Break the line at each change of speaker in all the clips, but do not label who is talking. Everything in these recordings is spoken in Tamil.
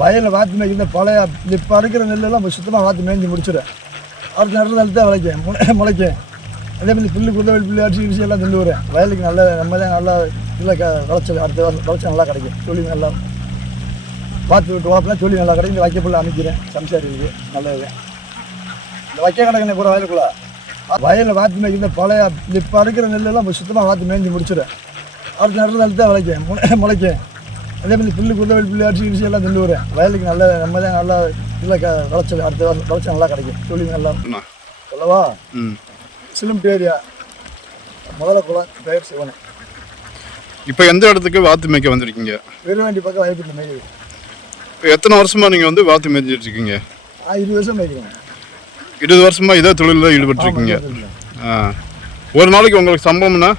வயலில் வாத்து மேய்க்கிற பழைய இப்போ அறுக்கிற நெல்லெல்லாம் சுத்தமாக வாத்து மேய்ஞ்சி முடிச்சிடும் அடுத்த நேரத்தில் நல்ல தான் விளைக்கும் முளை- முளைக்கும். அதே மாதிரி புல்லு குதிரை புல்லு அடிச்சு இடிச்சு எல்லாம் திண்டு வரேன் வயலுக்கு நல்ல நம்ம தான் நல்லா இல்லை க விளைச்சல் அடுத்த விளைச்சல் நல்லா கிடைக்கும். சொல்லி நல்லா பார்த்து விட்டு வளர்ப்புனா சொல்லி நல்லா கிடைக்கும். இந்த வைக்க புல்ல அமைக்கிறேன். சம்சாரி இருக்குது நல்லது. இந்த வைக்க கிடக்குன்னு பூரா வயலுக்குள்ள. வயலில் வாத்து மேய்க்கிற பழைய இப்போ அறுக்கிற நெல்லெல்லாம் சுத்தமாக வாத்து மேய்ஞ்சி முடிச்சிடும் அடுத்த நேரத்தில் நல்ல தான் விளைக்கும் முளை- முளைக்கும். அதே மாதிரி புல்லு குதிரை புல்லு அடிச்சு இடிச்சு எல்லாம் திண்டு வரேன் வயலுக்கு நல்ல நம்ம தான் நல்லா இல்லை க விளைச்சல் அடுத்த வருஷம் விளைச்சல் நல்லா கிடைக்கும். சொல்லி நல்லா. சொல்லவா?
ம்.
சிலிம் ஏரியா முதல குளம் பெயர் சிவன்.
இப்போ எந்த இடத்துக்கு வாத்து மேய்க்க வந்திருக்கீங்க?
வீரவாண்டி பக்கம் வயப்பட்டு மேய்க்குது.
இப்போ எத்தனை வருஷமா நீங்கள் வந்து வாத்து மேய்ச்சிட்டு இருக்கீங்க?
நான் இருபது வருஷம் மேய்க்கிறேன்.
இருபது வருஷமா இதே தொழிலில் ஈடுபட்டிருக்கீங்க. ஆ. ஒரு நாளைக்கு உங்களுக்கு சம்பளம்னா?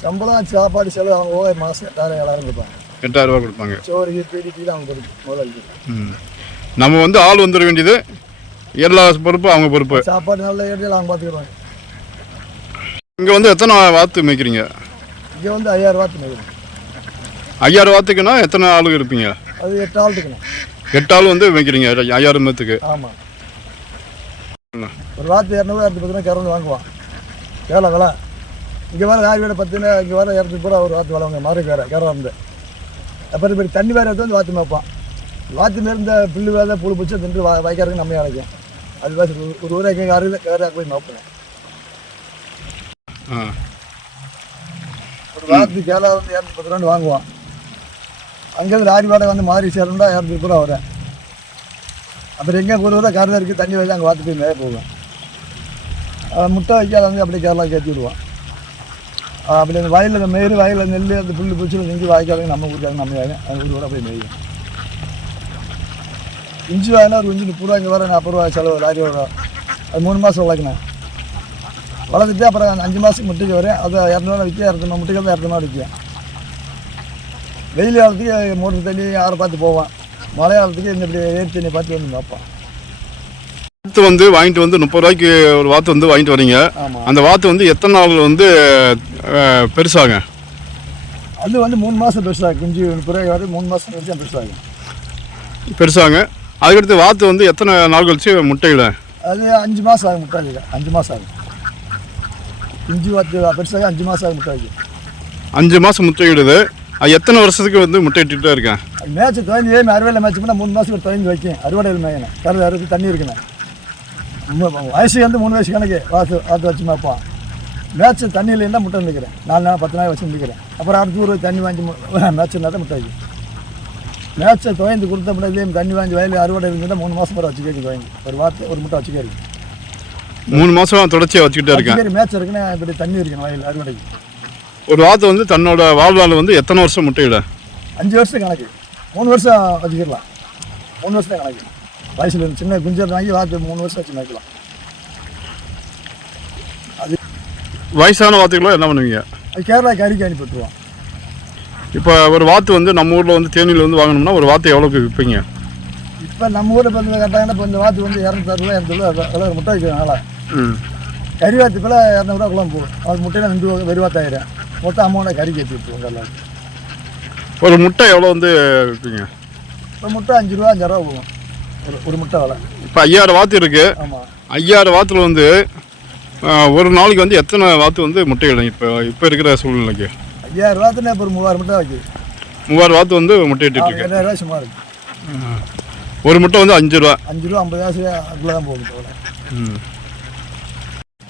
சம்பளம் சாப்பாடு செலவு அவங்க மாதம் ஏழாயிரம் கொடுப்பாங்க.
எட்டாயிரம் ரூபாய் கொடுப்பாங்க.
டீ அவங்க பொறுப்பு. முதலாளி
ம். நம்ம வந்து ஆள் வந்துட வேண்டியது எல்லா பொறுப்பும் அவங்க பொறுப்பு.
சாப்பாடு நல்ல ஏரியாவில் அவங்க பார்த்துக்குறாங்க
இங்கே வந்து எத்தனை வாத்து மேய்க்கிறீங்க?
இங்கே வந்து ஐயாயிரம் ரூபாத்து மேய்க்கிறோம்.
ஐயாயிரம் வாத்துக்குன்னா எத்தனை ஆளுங்க இருப்பீங்க?
அது எட்டு ஆள் இருக்கணும்.
எட்டு ஆள் வந்து மேய்க்கிறீங்க ஐயாயிரம் பேத்துக்கு.
ஆமாம் ஒரு வாத்து இரநூறுவா பத்து ரூபா கறந்து வாங்குவான். எவ்வளோ விலை? இங்கே வர யார் வீட பத்துனா இங்கே வர இரநூத்தி பூரா ஒரு வாத்து விலை மறு வேறு கரை வந்து. அப்புறம் இப்படி தண்ணி வேறு எடுத்து வந்து வாத்து மேய்ப்பான் வாத்து மேய்ந்த புல்லு வேலை புழு பிடிச்சி தின்று வா வைக்காருக்கு நம்ம அழைக்கும். அது பேச ஒரு ஊரே எங்கே யாரும் வேறு போய் மேய்ப்பேன் ஒரு வாத்து கேரளா வந்து இரநூத்தி பத்து ரூபான்னு வாங்குவான். அங்கேருந்து லாரி வாடகை வந்து மாறி சேரணும்னா இரநூத்தி ரூபா வரேன் அப்புறம் எங்கே ஒரு ஊரா கரை இருக்குது தண்ணி வச்சு அங்கே வாத்து போய் மேய போவேன் முட்டை வைக்காத வந்து அப்படியே கேரளாவுக்கு ஏற்றி விடுவான் அப்படி அந்த வயலில் அந்த மேய்று வயலில் நெல் அந்த புல் பூச்சியில் நெஞ்சு வாய்க்காதுங்க நம்ம ஊருக்காங்க நம்ம வாங்க அந்த ஊர் கூட போய் மேயும் இஞ்சி வாங்கினா ஒரு இஞ்சி முப்பது இங்கே வர நாற்பது ரூபா செலவு லாரி வரும் அது மூணு மாதம் வளர்க்கினேன் வளர்த்துட்டு அப்புறம் அந்த அஞ்சு மாதத்துக்கு முட்டைக்கு வரேன் அது இரநூறுவா விற்க இரநூறு முட்டைக்கு தான் இரநூறுவா விற்கும் வெயில் காலத்துக்கு மோட்டர் தண்ணி யாரை பார்த்து போவான் மழை காலத்துக்கு இந்த இப்படி ஏரி தண்ணி பார்த்து வந்து பார்ப்பான்
வாத்து வந்து வாங்கிட்டு வந்து முப்பது ரூபாய்க்கு ஒரு வாத்து வந்து வாங்கிட்டு வரீங்க. அந்த வாத்து வந்து எத்தனை நாள் வந்து அஹ், பெருசாங்க?
அது வந்து மூணு மாதம் பெருசாகும். குஞ்சு பிறகு வரை மூணு மாதம் கழிச்சு தான் பெருசாகும்.
பெருசாங்க. அதுக்கடுத்து வாத்து வந்து எத்தனை நாள் கழிச்சு முட்டையிடும்
அது அஞ்சு மாதம் ஆகும் முட்டை வைக்க அஞ்சு மாதம் ஆகும். குஞ்சு வாத்து பெருசாக அஞ்சு மாதம் ஆகும் முட்டை வைக்க
அஞ்சு மாதம் முட்டையிடுது. அது எத்தனை வருஷத்துக்கு வந்து முட்டையிட்டுட்டே இருக்கேன்?
மேய்ச்சி துவஞ்சி அறுவடையில் மேய்ச்சி பண்ணால் மூணு மாதத்துக்கு துவஞ்சி வைக்கும். அறுவடையில் மேயணும் கருது அறுத்து தண்ணி இருக்கணும். வயசு வந்து மூணு வயசு கணக்கு. வாத்து வாத்து வச்சு மேய்ப்பான் மேய்ச்சி தண்ணியில் இருந்தால் முட்டை நிற்கிறேன் நாலு நாள் பத்து நாள் வச்சு நிற்கிறேன் அப்புறம் அடுத்த ஊர் தண்ணி வாங்கி மேய்ச்சிருந்தா தான் முட்டை வைக்கும். மேய்ச்சை துவந்து கொடுத்த முன்னாடியே தண்ணி வாங்கி வயலில் அறுவடை இருந்தால் மூணு மாதம் வரை வச்சுக்கேன் துவங்கி ஒரு வாத்து ஒரு முட்டை வச்சுக்கேன்
மூணு மாதம் தொடர்ச்சியாக வச்சுக்கிட்டே இருக்கேன்.
மேய்ச்சல் இருக்குன்னா இப்படி தண்ணி இருக்கணும் வயலில் அறுவடைக்கு.
ஒரு வாத்து வந்து தன்னோட வாழ்வாள் வந்து எத்தனை வருஷம் முட்டையிடும்
அஞ்சு வருஷம் கணக்கு. மூணு வருஷம் வச்சுக்கிடலாம். மூணு வருஷம் கணக்கு. வயசுல இருந்து சின்ன குஞ்சர் வாங்கி வாத்து மூணு வருஷம் வச்சு மேய்க்கலாம்.
வயசான வாத்துகளும் என்ன பண்ணுவீங்க?
அது கேரளா கறிக்கு அனுப்பி விட்டுருவோம்.
இப்போ ஒரு வாத்து வந்து நம்ம ஊரில் வந்து தேனியில் வந்து வாங்கணும்னா ஒரு வாத்து எவ்வளோக்கு விற்பீங்க
இப்போ நம்ம ஊரில் இப்போ கட்டாங்கன்னா இப்போ இந்த வாத்து வந்து இரநூத்தறுபா இரநூறுவா விலை ஒரு முட்டை வைக்கிறனால
ம்.
கறி வாத்து போல இரநூறுவா குழம்பு போகும். அது முட்டையில் ரெண்டு வெறி வாத்தாயிரம் மொத்தம் அமௌண்ட்டை கறிக்கு ஏற்றி விட்டுருவோம் எல்லாம்
ஒரு முட்டை எவ்வளோ வந்து விற்பீங்க
இப்போ முட்டை அஞ்சு ரூபா அஞ்சாயிரம் ரூபா போகும். ஒரு முட்டை விலை.
இப்போ ஐயாயிரம் வாத்து இருக்குது
ஆமாம்
ஐயாயிரம் வாத்துல வந்து ஒரு நாளைக்கு வந்து எத்தனை வாத்து வந்து முட்டையிடும் இப்போ இப்போ இருக்கிற சூழ்நிலைக்கு?
ஐயாயிரம் ரூபாத்துன்னு இப்போ ஒரு மூவாயிரம் முட்டை வைக்குது
மூவாயிரம் வாத்து வந்து முட்டையிட்டு இருக்கு
எட்டாயிரம் ரூபா சும்மா இருக்கு.
ஒரு முட்டை வந்து அஞ்சு ரூபா.
அஞ்சு ரூபா ஐம்பது காசு அதுக்குள்ளே தான் முட்டை
ம்.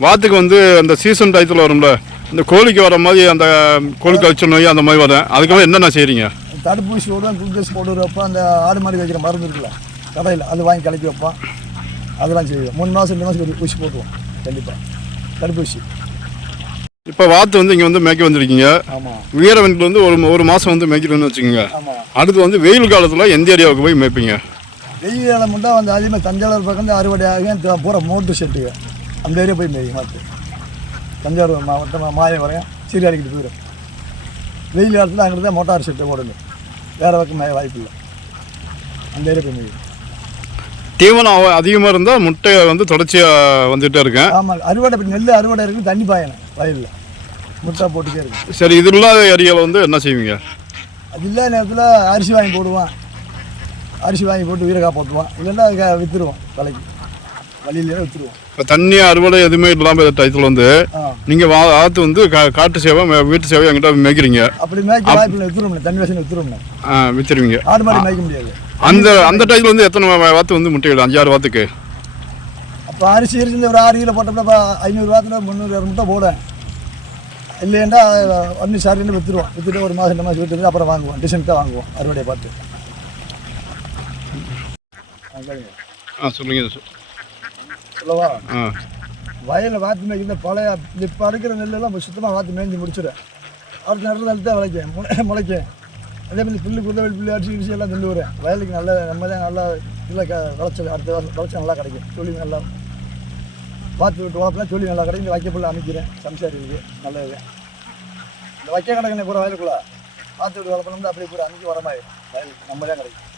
வாத்துக்கு வந்து அந்த சீசன் டயத்தில் வரும்ல இந்த கோழிக்கு வர மாதிரி அந்த கோழி கழிச்ச நோய் அந்த மாதிரி வரும். அதுக்காக என்னென்ன செய்கிறீங்க
தடுப்பூசி போடுவேன் குளுக்கோஸ் போட்டு வைப்போம் அந்த ஆடு மாடு வைக்கிற மருந்து இருக்குல்ல. கடையில் அது வாங்கி கலக்கி வைப்போம் அதெல்லாம் செய்வோம் மூணு மாதம் ரெண்டு மாதம் ஊசி போட்டுருவோம் கண்டிப்பாக தடுப்பூசி.
இப்போ வாத்து வந்து இங்கே வந்து மேய்க்க வந்திருக்கீங்க.
ஆமாம்
வீரவனுக்கு வந்து ஒரு ஒரு மாதம் வந்து மேய்க்கிறோன்னு வச்சுக்கோங்க.
ஆமாம்
அடுத்து வந்து வெயில் காலத்தில் எந்த ஏரியாவுக்கு போய் மேய்ப்பீங்க?
வெயில் காலம் மட்டும் வந்து அதிகமாக தஞ்சாவூர் பக்கம் அறுவடை ஆகும் பூரா மோட்டு செட்டுங்க அந்த ஏரியா போய் மேய்க்கும் மாற்று தஞ்சாவூர் மாவட்டம் மாயவரம் சீர்காழிக்கிட்டு போயிடும் வெயில் காலத்தில் அங்கிட்டு தான் மோட்டார் செட்டு ஓடுங்க வேறு பக்கம் மேய வாய்ப்பு இல்லை அந்த ஏரியா போய் மேய்க்கும்
தீவனம் அதிகமாக இருந்தால் முட்டை வந்து தொடர்ச்சியாக வந்துகிட்டே இருக்கேன்
ஆமாம் அறுவடை நெல் அறுவடை இருக்குது தண்ணி பாயணும் வயலில். முட்டை போட்டுட்டே இருக்கு.
சரி இது இல்லாத ஏரியாவில் வந்து என்ன செய்வீங்க?
அது இல்லாத நேரத்தில் அரிசி வாங்கி போடுவான் அரிசி வாங்கி போட்டு உயிரை காப்பாற்றுவோம் இல்லைன்னா விற்றுருவோம் விலைக்கு. வழியிலே விற்றுருவோம்
இப்போ தண்ணி அறுவடை எதுவுமே இல்லாமல் டயத்தில் வந்து நீங்கள் வா ஆற்று வந்து கா காட்டு சேவை வீட்டு சேவை எங்கிட்ட மேய்க்கிறீங்க.
அப்படி மேய்க்க வாய்ப்பு இல்லை விற்றுருவோம்ண்ணே தண்ணி வசதி விற்றுருவோம்ண்ணே
ஆ, வித்துருவீங்க.
ஆடு மாடு மேய்க்க முடியாது.
அந்த அந்த டயத்தில் வந்து எத்தனை வாத்து வந்து முட்டைகள் அஞ்சாறு வாத்துக்கு?
அப்போ அரிசி இருந்து ஒரு ஆறு கிலோ போட்டோம்னா இப்போ ஐநூறு வாரத்துல முந்நூறு முட்டை போடும் இல்லையண்டா ஒன்று சாரின்னு விற்றுருவோம் விற்றுட்டு ஒரு மாதம் ரெண்டு மாதம் விட்டுட்டு அப்புறம் வாங்குவோம். டிசைன் வாங்குவோம் அறுவடையை பார்த்து. ஆ,
சொல்லுங்க
சொல்லவா?
ஆ.
வயலில் வாத்து மேய்க்கிற பழைய இப்போ அறுக்கிற நெல்லெல்லாம் சுத்தமாக வாத்து மேய்ஞ்சி முடிச்சிடும். அடுத்த நேரத்தில் நிலத்தை விளைக்கும் முளைக்கும். அதே மாதிரி புல்லு குதிரை புல்லு அரிசி கிரிசி எல்லாம் கொண்டு வரேன் வயலுக்கு நல்ல நம்ம தான் நல்லா இதில் க விளைச்சல் அடுத்த வருஷம் விளைச்சல் நல்லா கிடைக்கும். சொல்லி நல்லா பார்த்து விட்டு வளர்ப்புலாம் சொல்லி நல்லா கிடைக்கும். இந்த வைக்க புல்ல அமைக்கிறேன். சம்சாரி இருக்குது. நல்லது. இந்த வைக்க கிடக்குனே பூரா வயலுக்குள்ள. பார்த்து விட்டு வளர்ப்பலாம் அப்படியே பூரா அமைக்க வர மாதிரி. வயலுக்கு நம்ம தான் கிடைக்கும்.